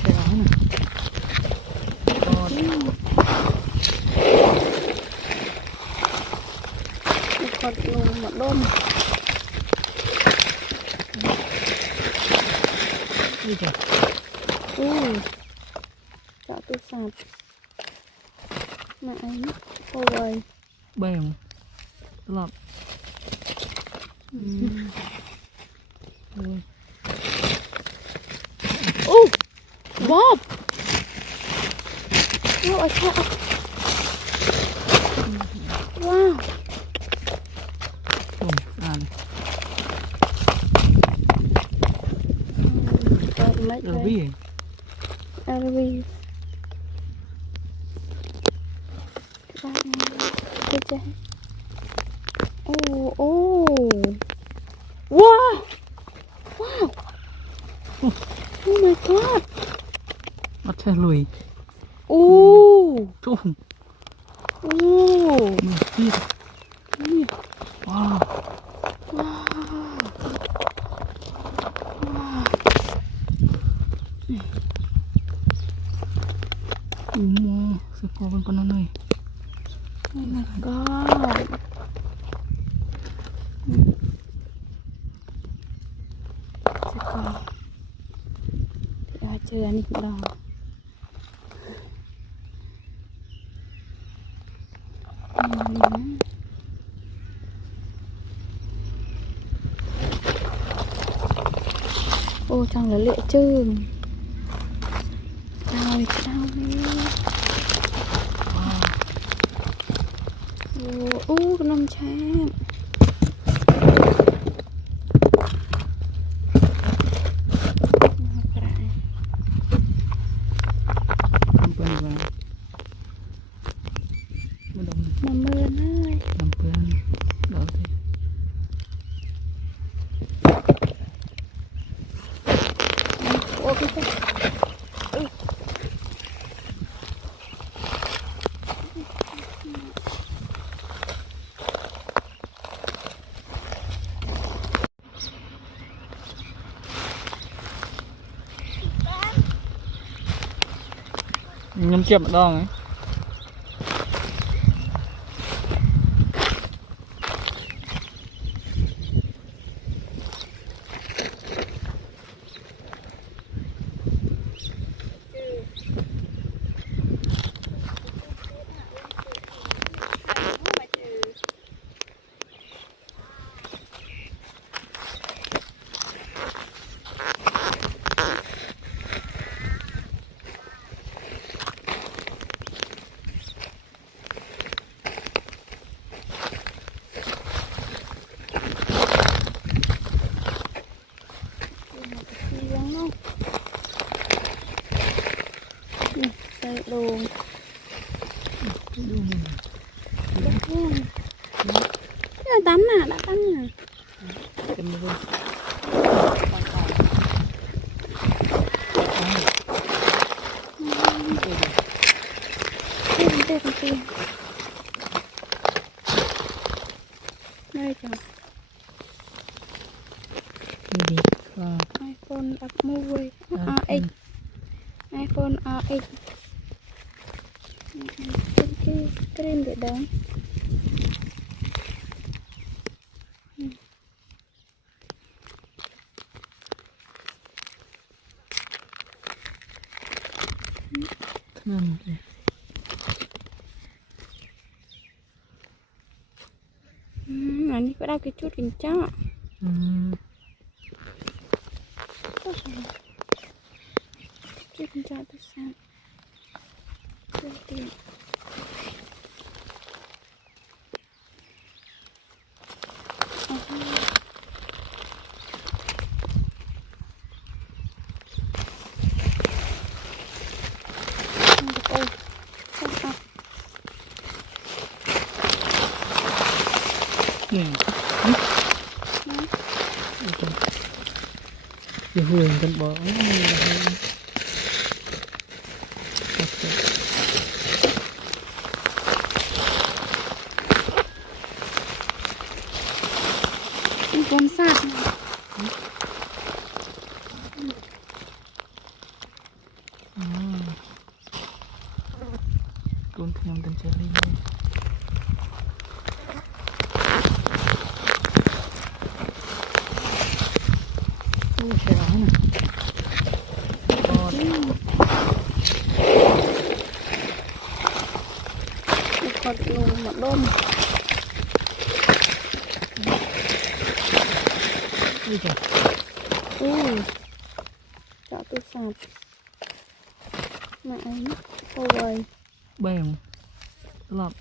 ใช่แล้วนะกดลงหมดร่มนี่จ้ะเจาะตัวสัตว์มาไอ้โอ้ยแบ่งตลอดโอ้บอบโอ้ยแค่ว้าวอ่านเออวี่โอ้โอ้ว้าวว้าวโอ้ my god มัดแช่ลุยโอ้ทุ่มโอ้มีที่ว้าวว้าวโอ้สกอเป็นปนนั่นเลยโอ้ my god สกอที่อาเจอนี่ดอกโอ้จังเลยเละจืมเอาอีกเอาเลยโอ้ขนมแช่มาเมินเลยน้ำเปื้อนเราสิโอ้พี่เจ้าน้ำเก็บดองไงใส่ลงดูมันเนี่ยตั้มน่ะđãตั้มน่ะเต็มเลยเต้นได้จ้ะนี่ดิค่ะ iPhone อัพมูวี่ RX iPhone RX เป็นที่สกรีนเด็ดดังนั่นเลยอันนี้ก็ได้กี่ชุดกินจ้าชุดกินจ้าตัวสั้นตัวเตี้ยเนี่ยอย่าห่วงกันบอกคนสัตว์ Con thêm từng chơi linh đây. Trời đó nè. Con luôn mà đôm. Ui trời. Chọn tôi sạch. Mà anh cô ơi. Bèm. Lọt.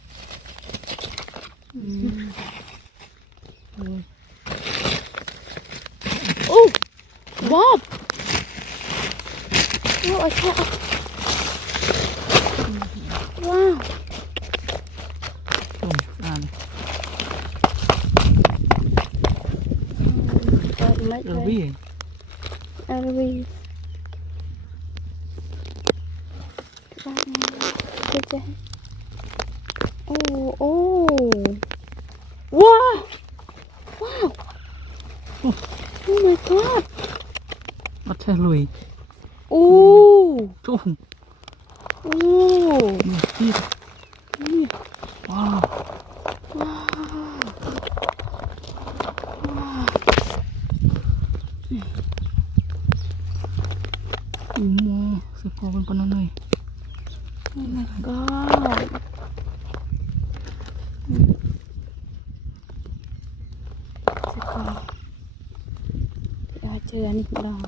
Bob. Oh, I can't. Wow. Sàn. Mấy Rồi bí. Arabi. Cái trái. Oh, oh. Wow. Wow. Oh my god. Bắt xe lùi. Oh. Trông. Oh. Tiếp. Wow. Mo, sekolah pun nih. Oh my god. Sekolah. Ya, jangan dong.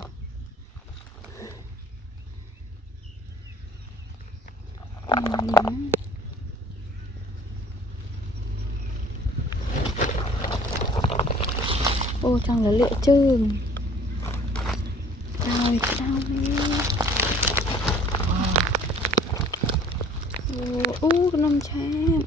Ô trong là lệ trơn. Trời sao đi. Ô, cái nông trang.